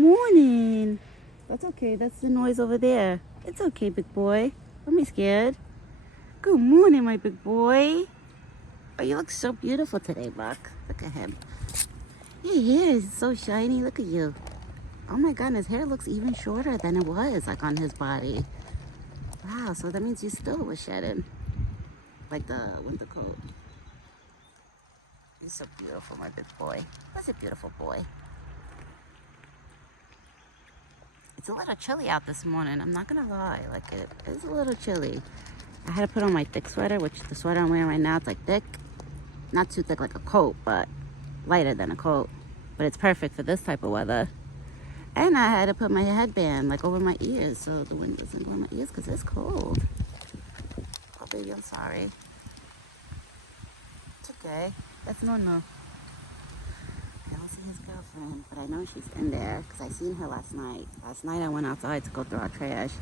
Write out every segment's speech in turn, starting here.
morning. That's okay. That's the noise over there. It's okay, big boy. Don't be scared. Good morning, my big boy. Oh, you look so beautiful today, Buck. Look at him. Your hair is so shiny. Look at you. Oh my God, his hair looks even shorter than it was, like on his body. Wow, so that means you still were shedding, like the winter coat. You're so beautiful, my big boy. That's a beautiful boy. It's a little chilly out this morning. I'm not gonna lie, like it is a little chilly. I had to put on my thick sweater, which the sweater I'm wearing right now, it's like thick. Not too thick like a coat, but lighter than a coat. But it's perfect for this type of weather. And I had to put my headband like over my ears so the wind doesn't go in my ears because it's cold. Oh baby, I'm sorry. It's okay. That's no. I don't see his girlfriend, but I know she's in there because I seen her last night. Last night I went outside to go through our trash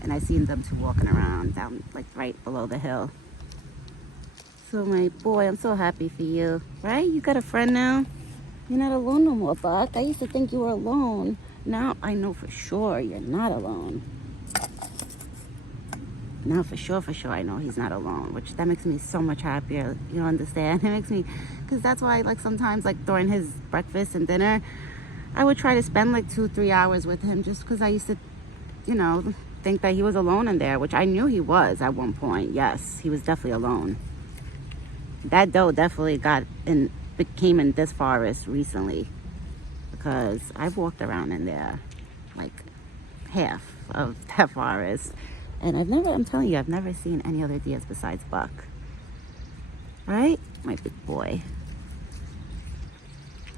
and I seen them two walking around down like right below the hill. So my boy, I'm so happy for you, right? You got a friend now? You're not alone no more, Buck. I used to think you were alone. Now I know for sure you're not alone. Now for sure I know he's not alone, which that makes me so much happier. You understand? It makes me, because that's why like sometimes like during his breakfast and dinner, I would try to spend like 2-3 hours with him just because I used to, you know, think that he was alone in there, which I knew he was at one point. Yes, he was definitely alone. That doe definitely became in this forest recently because I've walked around in there like half of that forest. And I'm telling you, I've never seen any other deers besides Buck. Right? My big boy.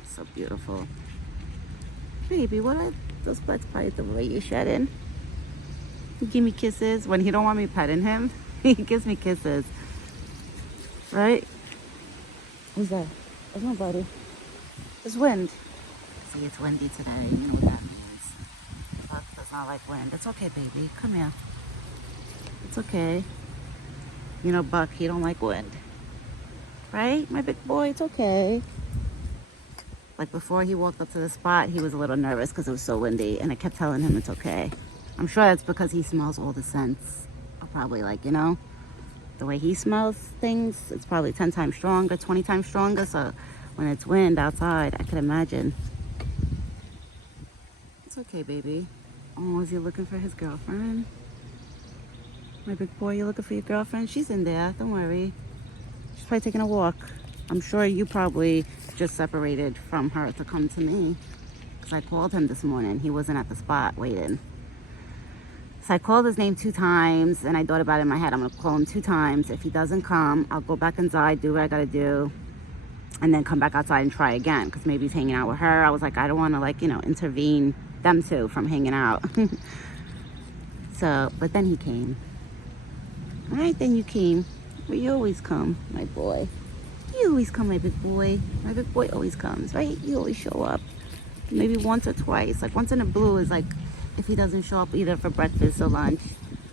So beautiful. Baby, what are those butt bites the way you're shedding? You give me kisses. When he don't want me petting him, he gives me kisses. Right? Who's that? That's nobody. It's wind. See, it's windy today. You know what that means. Buck does not like wind. It's okay, baby. Come here. It's okay. You know, Buck, he don't like wind. Right? My big boy, it's okay. Like before he walked up to the spot, he was a little nervous because it was so windy. And I kept telling him it's okay. I'm sure that's because he smells all the scents. Or probably like, you know, the way he smells things, it's probably 10 times stronger, 20 times stronger. So when it's wind outside, I could imagine. It's okay, baby. Oh, is he looking for his girlfriend? My big boy, you looking for your girlfriend? She's in there, don't worry. She's probably taking a walk. I'm sure you probably just separated from her to come to me. Because I called him this morning. He wasn't at the spot waiting. So I called his name 2 times and I thought about it in my head. I'm gonna call him 2 times. If he doesn't come, I'll go back inside, do what I gotta do, and then come back outside and try again. Because maybe he's hanging out with her. I was like, I don't wanna like, you know, intervene them two from hanging out. So, but then he came. All right, then you came. But you always come, my boy. You always come, my big boy. My big boy always comes, right? You always show up. Maybe once or twice. Like once in a blue is like if he doesn't show up either for breakfast or lunch.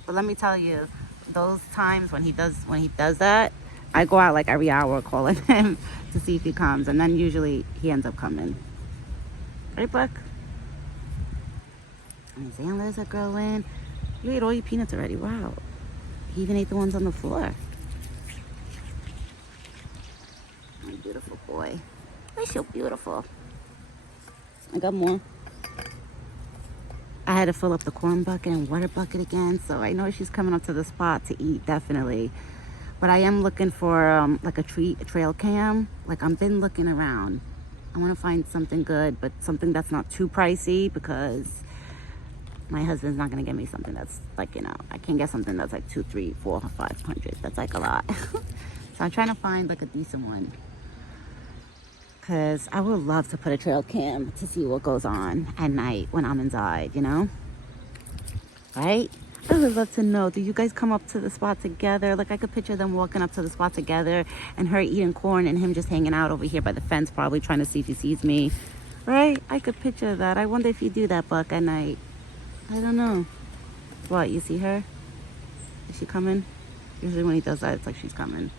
But let me tell you, those times when he does that, I go out like every hour calling him to see if he comes, and then usually he ends up coming. Right, Buck? And his antlers are growing. You ate all your peanuts already. Wow. He even ate the ones on the floor. My beautiful boy. You're so beautiful. I got more. I had to fill up the corn bucket and water bucket again, so I know she's coming up to the spot to eat, definitely. But I am looking for like a trail cam. Like I've been looking around. I want to find something good, but something that's not too pricey because my husband's not gonna get me something that's like, you know, I can't get something that's like 2, 3, 4, 500. That's like a lot. So I'm trying to find like a decent one. Cause I would love to put a trail cam to see what goes on at night when I'm inside, you know? Right? I would love to know, do you guys come up to the spot together? Like I could picture them walking up to the spot together and her eating corn and him just hanging out over here by the fence, probably trying to see if he sees me. Right? I could picture that. I wonder if you do that, Buck, at night. I don't know. What, you see her? Is she coming? Usually when he does that, it's like she's coming.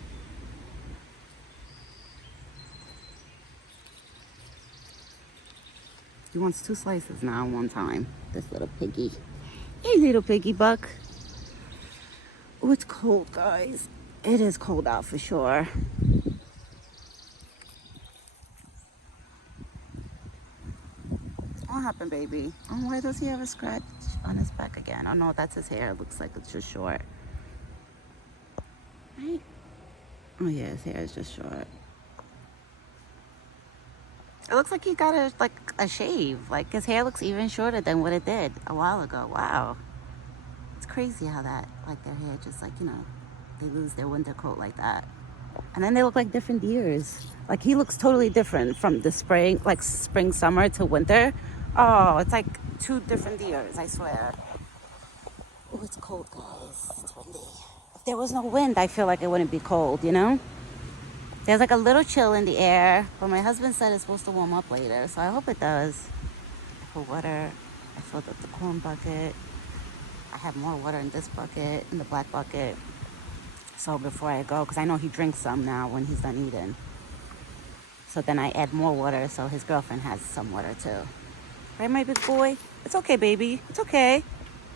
He wants 2 slices now one time. This little piggy. Hey, little piggy buck. Oh, it's cold, guys. It is cold out for sure. What happened, baby? Oh, why does he have a scratch on his back again? Oh, no, that's his hair. It looks like it's just short. Right? Oh, yeah, his hair is just short. It looks like he got a shave. Like, his hair looks even shorter than what it did a while ago. Wow. It's crazy how that, like, their hair just, like, you know, they lose their winter coat like that. And then they look like different deers. Like, he looks totally different from the spring, like spring, summer to winter. Oh, it's like 2 different deers, I swear. Oh, it's cold, guys. It's windy. If there was no wind, I feel like it wouldn't be cold, you know? There's like a little chill in the air, but my husband said it's supposed to warm up later, so I hope it does. I put water. I filled up the corn bucket. I have more water in this bucket, in the black bucket. So before I go, because I know he drinks some now when he's done eating. So then I add more water so his girlfriend has some water too. Right, my big boy? It's okay, baby. It's okay.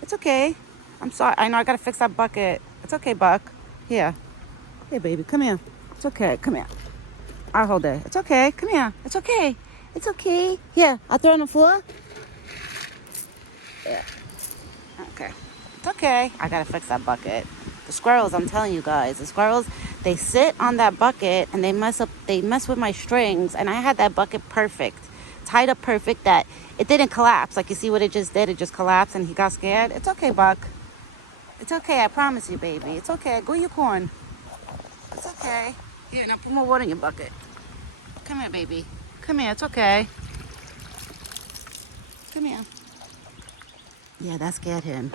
It's okay. I'm sorry. I know I gotta fix that bucket. It's okay, Buck. Here. Hey, baby. Come here. It's okay. Come here. I'll hold it. It's okay. Come here. It's okay. It's okay. Here. I'll throw it on the floor. Yeah. Okay. It's okay. I gotta fix that bucket. The squirrels, I'm telling you guys, the squirrels, they sit on that bucket and they mess with my strings, and I had that bucket perfect, tied up perfect that it didn't collapse. Like, you see what it just did? It just collapsed and he got scared. It's okay, Buck. It's okay, I promise you, baby. It's okay. Go your corn. It's okay. Here, now put more water in your bucket. Come here, baby. Come here, it's okay. Come here. Yeah, that scared him.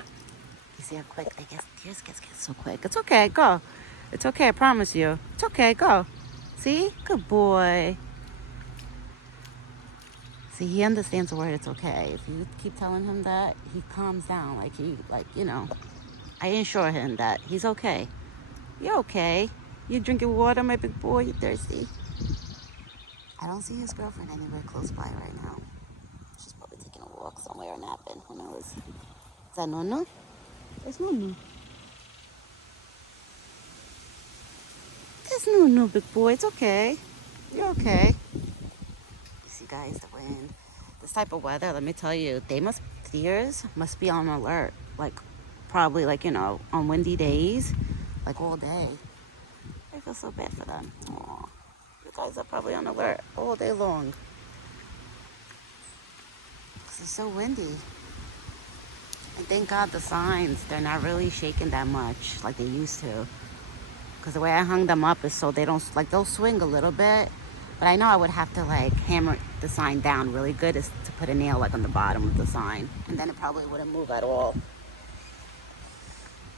You see how quick, I guess, deers get so quick. It's okay, go. It's okay, I promise you. It's okay, go. See? Good boy. See, he understands the word it's okay. If you keep telling him that, he calms down. Like, you know, I assure him that he's okay. You're okay. You drinking water, my big boy? You thirsty? I don't see his girlfriend anywhere close by right now. She's probably taking a walk somewhere or napping. Who knows? Is that Nunu? There's Nunu. There's Nunu, big boy. It's okay. You're okay. You see, guys, the wind. This type of weather, let me tell you, deers must be on alert. Like, probably, like, you know, on windy days, like all day. I feel so bad for them. Aw. You guys are probably on alert all day long. Because it's so windy. And thank God the signs, they're not really shaking that much like they used to. Because the way I hung them up is so they don't, like, they'll swing a little bit. But I know I would have to, like, hammer the sign down really good is to put a nail, like, on the bottom of the sign. And then it probably wouldn't move at all.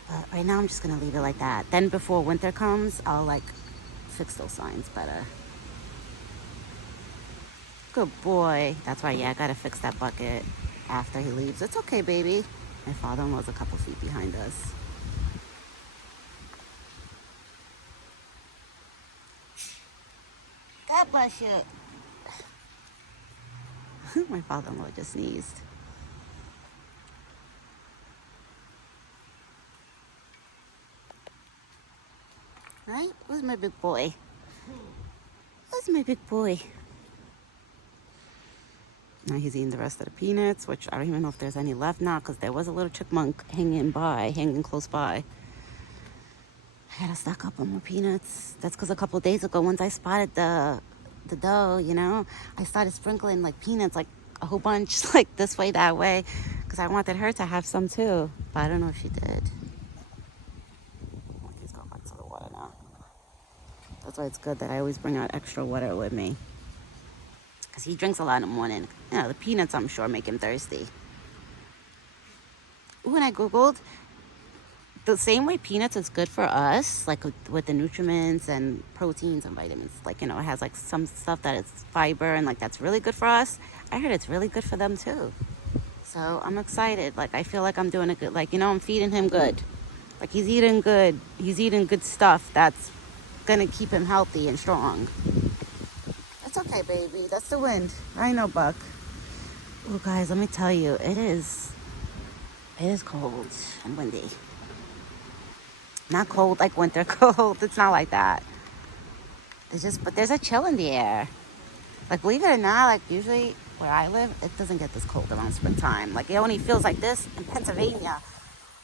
But right now I'm just going to leave it like that. Then before winter comes, I'll, like, fix those signs better. Good boy. That's why, yeah, I got to fix that bucket after he leaves. It's okay, baby. My father-in-law's a couple feet behind us. God bless you. My father-in-law just sneezed. Right? Where's my big boy? Where's my big boy? Now he's eating the rest of the peanuts, which I don't even know if there's any left now because there was a little chipmunk hanging close by. I gotta stock up on more peanuts. That's because a couple of days ago, once I spotted the doe, you know, I started sprinkling like peanuts, like a whole bunch, like this way, that way, because I wanted her to have some too. But I don't know if she did. He's going back to the water now. That's why it's good that I always bring out extra water with me. Because he drinks a lot in the morning. You know, the peanuts, I'm sure, make him thirsty. Ooh, and I Googled, the same way peanuts is good for us, like with the nutriments and proteins and vitamins. Like, you know, it has like some stuff that is fiber and like that's really good for us. I heard it's really good for them too. So I'm excited. Like, I feel like I'm doing a good, like, you know, I'm feeding him good. Like, he's eating good. He's eating good stuff that's going to keep him healthy and strong. It's okay, baby. That's the wind. I know, Buck. Well, guys, let me tell you, it is cold and windy. Not cold like winter cold. It's not like that. But there's a chill in the air. Like, believe it or not, like, usually where I live, it doesn't get this cold around springtime. Like, it only feels like this in Pennsylvania.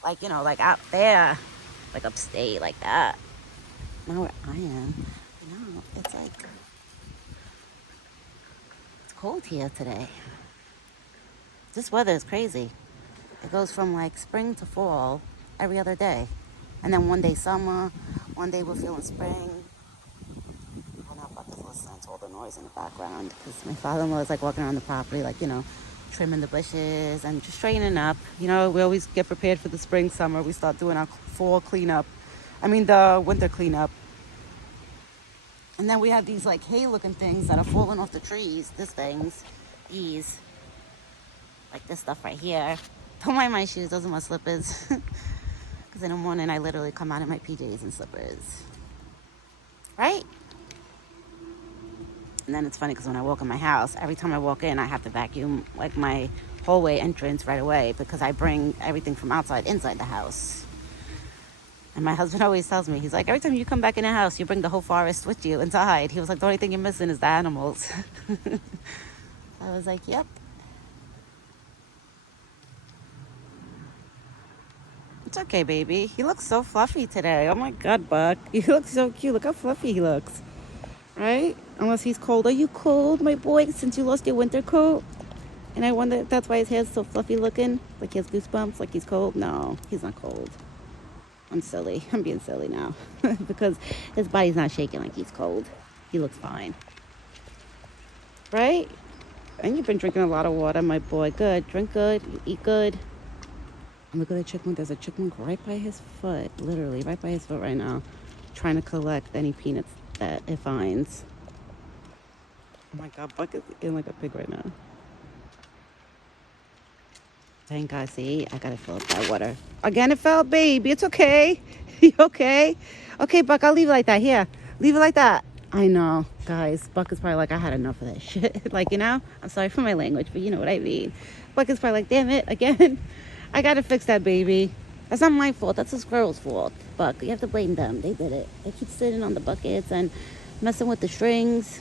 Like, like out there, like upstate, like that. Not where I am. It's like, it's cold here today. This weather is crazy. It goes from like spring to fall every other day. And then one day summer, one day we're feeling spring. Well, now Buck is listening to all the noise in the background because my father-in-law is like walking around the property, like, trimming the bushes and just straightening up. We always get prepared for the spring, summer. We start doing our fall cleanup. The winter cleanup. And then we have these like hay-looking things that are falling off the trees. These, like this stuff right here. Don't mind my shoes, those are my slippers. Because in the morning I literally come out in my PJs and slippers. Right? And then it's funny because when I walk in my house, every time I walk in, I have to vacuum like my hallway entrance right away because I bring everything from outside inside the house. And my husband always tells me, he's like, every time you come back in the house, you bring the whole forest with you inside. He was like, the only thing you're missing is the animals. I was like, yep. It's okay, baby. He looks so fluffy today. Oh my God, Buck. You look so cute. Look how fluffy he looks. Right? Unless he's cold. Are you cold, my boy, since you lost your winter coat? And I wonder if that's why his hair's so fluffy looking. Like he has goosebumps, like he's cold. No, he's not cold. I'm silly. I'm being silly now. Because his body's not shaking like he's cold. He looks fine. Right? And you've been drinking a lot of water, my boy. Good. Drink good. Eat good. And look at the chipmunk. There's a chipmunk right by his foot. Literally, right by his foot right now. Trying to collect any peanuts that it finds. Oh my God, Buck is eating like a pig right now. Thank God, see, I gotta fill up that water. Again, it fell, baby. It's okay. You okay? Okay, Buck, I'll leave it like that. Here, leave it like that. I know, guys. Buck is probably like, I had enough of this shit. Like, I'm sorry for my language, but you know what I mean. Buck is probably like, damn it, again. I gotta fix that, baby. That's not my fault. That's the squirrel's fault. Buck, you have to blame them. They did it. They keep sitting on the buckets and messing with the strings.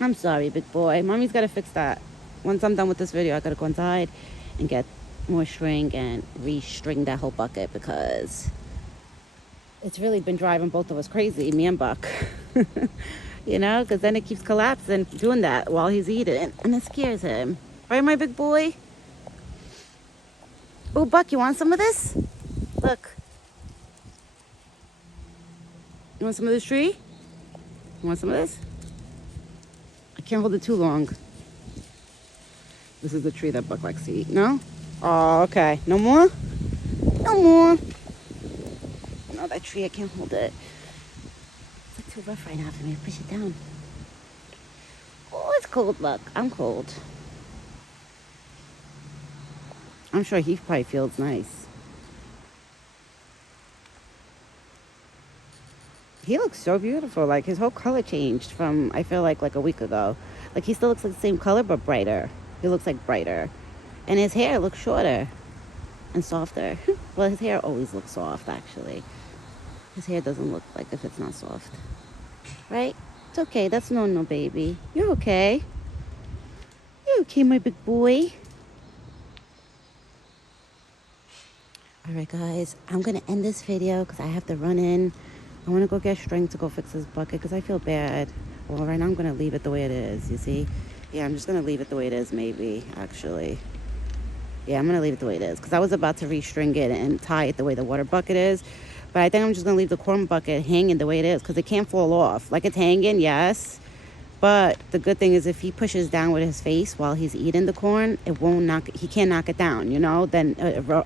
I'm sorry, big boy. Mommy's gotta fix that. Once I'm done with this video, I gotta go inside and get more string and restring that whole bucket because it's really been driving both of us crazy, me and Buck. Because then it keeps collapsing, doing that while he's eating, and it scares him. Right, my big boy? Oh, Buck, you want some of this? Look. You want some of this tree? You want some of this? I can't hold it too long. This is the tree that Buck likes to eat. No? Oh, okay. No more? No more. No, that tree, I can't hold it. It's like too rough right now for me to push it down. Oh, it's cold, Buck. I'm cold. I'm sure he probably feels nice. He looks so beautiful. Like, his whole color changed from, I feel like a week ago. Like, he still looks like the same color, but brighter. He looks like brighter. And his hair looks shorter and softer. Well, his hair always looks soft, actually. His hair doesn't look like if it's not soft. Right? It's okay. That's no, baby. You're okay. You're okay, my big boy. Alright, guys. I'm going to end this video because I have to run in. I want to go get string to go fix this bucket because I feel bad. Well, right now I'm going to leave it the way it is, you see? Yeah, I'm just going to leave it the way it is, maybe, actually. Yeah, I'm going to leave it the way it is because I was about to restring it and tie it the way the water bucket is. But I think I'm just going to leave the corn bucket hanging the way it is because it can't fall off. Like, it's hanging, yes. But the good thing is if he pushes down with his face while he's eating the corn, it won't knock, he can't knock it down, Then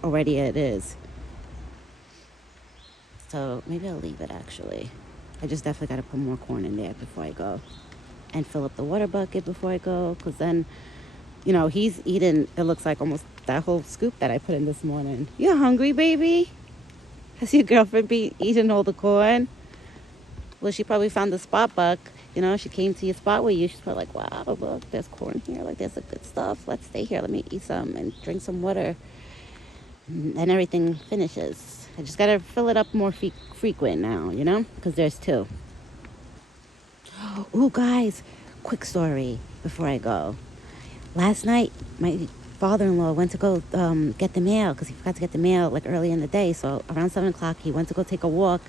already it is. So maybe I'll leave it, actually. I just definitely got to put more corn in there before I go. And fill up the water bucket before I go. Because then, he's eating, it looks like almost that whole scoop that I put in this morning. You hungry, baby? Has your girlfriend been eating all the corn? Well, she probably found the spot, Buck. You know, she came to your spot with you. She's probably like, wow, look, there's corn here. Like, there's the good stuff. Let's stay here. Let me eat some and drink some water. And everything finishes. I just got to fill it up more frequent now, you know, because there's two. Oh, guys, quick story before I go. Last night, my father-in-law went to go get the mail because he forgot to get the mail like early in the day. So around 7 o'clock, he went to go take a walk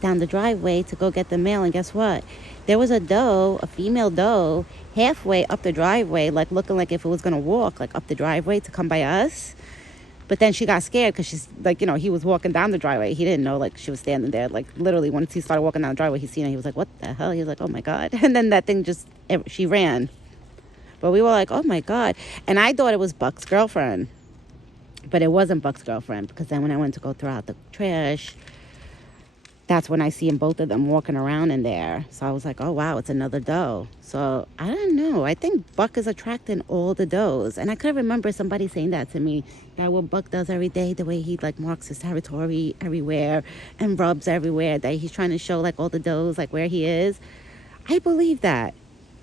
down the driveway to go get the mail. And guess what? There was a doe, a female doe, halfway up the driveway, like looking like if it was going to walk like up the driveway to come by us. But then she got scared because she's like, you know, he was walking down the driveway. He didn't know like she was standing there. Like literally once he started walking down the driveway, he seen her. He was like, what the hell? He was like, oh my God. And then that thing just, she ran. But we were like, oh my God. And I thought it was Buck's girlfriend. But it wasn't Buck's girlfriend because then when I went to go throw out the trash, that's when I see both of them walking around in there. So I was like, oh wow, it's another doe. So I don't know. I think Buck is attracting all the does. And I could remember somebody saying that to me, that what Buck does every day, the way he like marks his territory everywhere and rubs everywhere, that he's trying to show like all the does, like where he is. I believe that.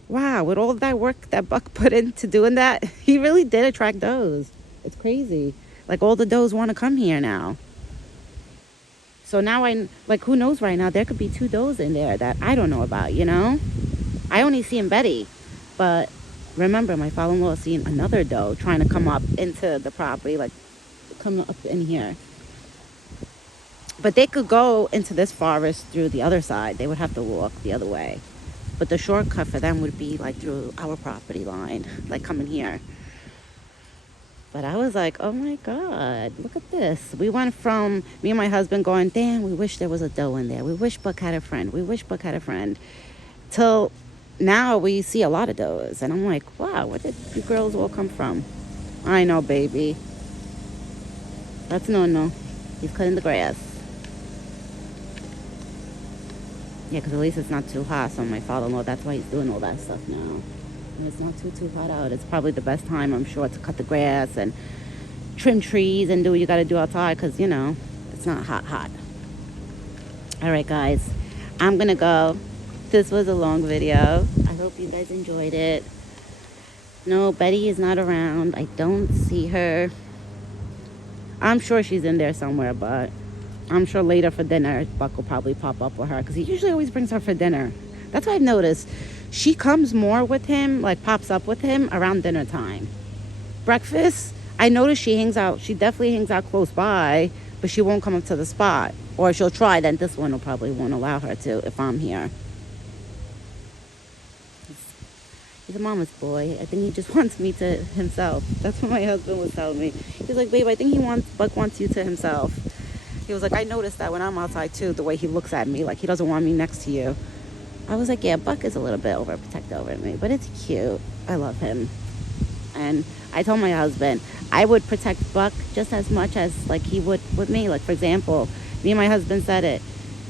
Wow, with all of that work that Buck put into doing that, he really did attract does. It's crazy. Like all the does want to come here now. So now like who knows right now, there could be 2 does in there that I don't know about, you know? I only seen Betty, but remember my father-in-law seen another doe trying to come up into the property, like come up in here. But they could go into this forest through the other side. They would have to walk the other way. But the shortcut for them would be like through our property line, like coming here. But I was like, oh my God, look at this. We went from me and my husband going, damn, we wish there was a doe in there. We wish Buck had a friend. We wish Buck had a friend. Till now we see a lot of does. And I'm like, wow, where did you girls all come from? I know, baby. That's no. He's cutting the grass. Yeah, because at least it's not too hot. So my father-in-law, that's why he's doing all that stuff now. And it's not too hot out. It's probably the best time, I'm sure, to cut the grass and trim trees and do what you got to do outside because, you know, it's not hot. All right, guys. I'm going to go. This was a long video. I hope you guys enjoyed it. No, Betty is not around. I don't see her. I'm sure she's in there somewhere, but I'm sure later for dinner, Buck will probably pop up with her because he usually always brings her for dinner. That's what I've noticed. She comes more with him, like pops up with him around dinner time. Breakfast, I noticed she hangs out. She definitely hangs out close by, but she won't come up to the spot. Or she'll try, then this one will probably won't allow her to if I'm here. He's a mama's boy. I think he just wants me to himself. That's what my husband was telling me. He's like, babe, I think Buck wants you to himself. He was like, I noticed that when I'm outside too, the way he looks at me, like he doesn't want me next to you. I was like, yeah, Buck is a little bit overprotective over me, but it's cute. I love him. And I told my husband, I would protect Buck just as much as like he would with me. Like, for example, me and my husband said it.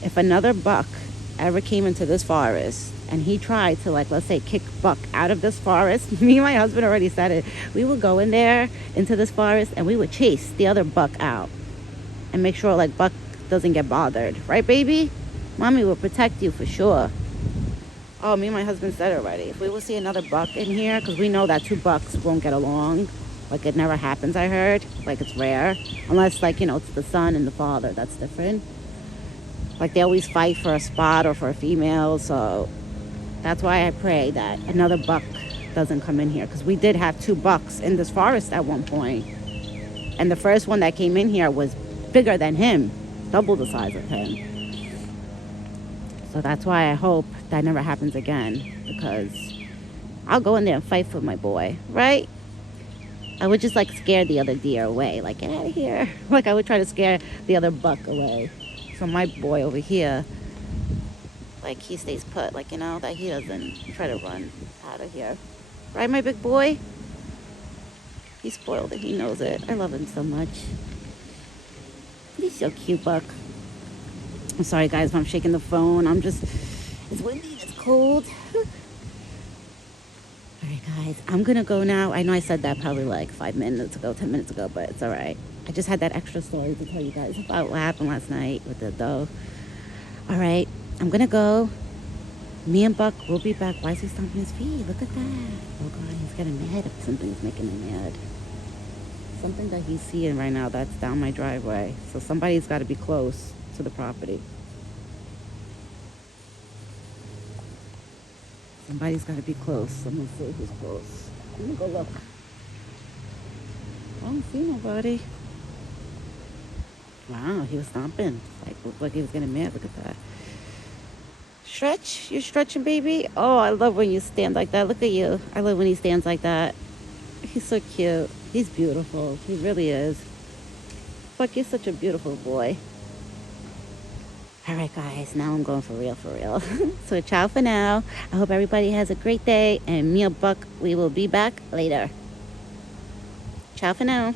If another Buck ever came into this forest and he tried to, like, let's say, kick Buck out of this forest, me and my husband already said it. We would go in there into this forest and we would chase the other Buck out and make sure, like, Buck doesn't get bothered. Right, baby? Mommy will protect you for sure. Oh, me and my husband said it already. If we will see another Buck in here, because we know that 2 Bucks won't get along. Like, it never happens, I heard. Like, it's rare. Unless, like, you know, it's the son and the father. That's different. Like, they always fight for a spot or for a female. So that's why I pray that another Buck doesn't come in here. Because we did have 2 Bucks in this forest at one point. And the first one that came in here was bigger than him. Double the size of him. So that's why I hope that never happens again. Because I'll go in there and fight for my boy. Right? I would just, like, scare the other deer away. Like, get out of here. Like, I would try to scare the other Buck away. So my boy over here, like, he stays put. Like, you know, that he doesn't try to run out of here. Right, my big boy? He's spoiled and he knows it. I love him so much. He's so cute, Buck. I'm sorry, guys, if I'm shaking the phone. It's windy and it's cold. All right, guys, I'm going to go now. I know I said that probably like 5 minutes ago, 10 minutes ago, but it's all right. I just had that extra story to tell you guys about what happened last night with the doe. All right, I'm going to go. Me and Buck will be back. Why is he stomping his feet? Look at that. Oh God, he's getting mad if something's making him mad. Something that he's seeing right now that's down my driveway. So somebody's got to be close to the property. Somebody's got to be close. I'm going to see who's close. Let me go look. I don't see nobody. Wow, he was stomping. Like, looked like he was getting mad. Look at that. Stretch? You're stretching, baby? Oh, I love when you stand like that. Look at you. I love when he stands like that. He's so cute. He's beautiful. He really is. Buck, you're such a beautiful boy. All right, guys. Now I'm going for real, for real. So ciao for now. I hope everybody has a great day. And me and Buck, we will be back later. Ciao for now.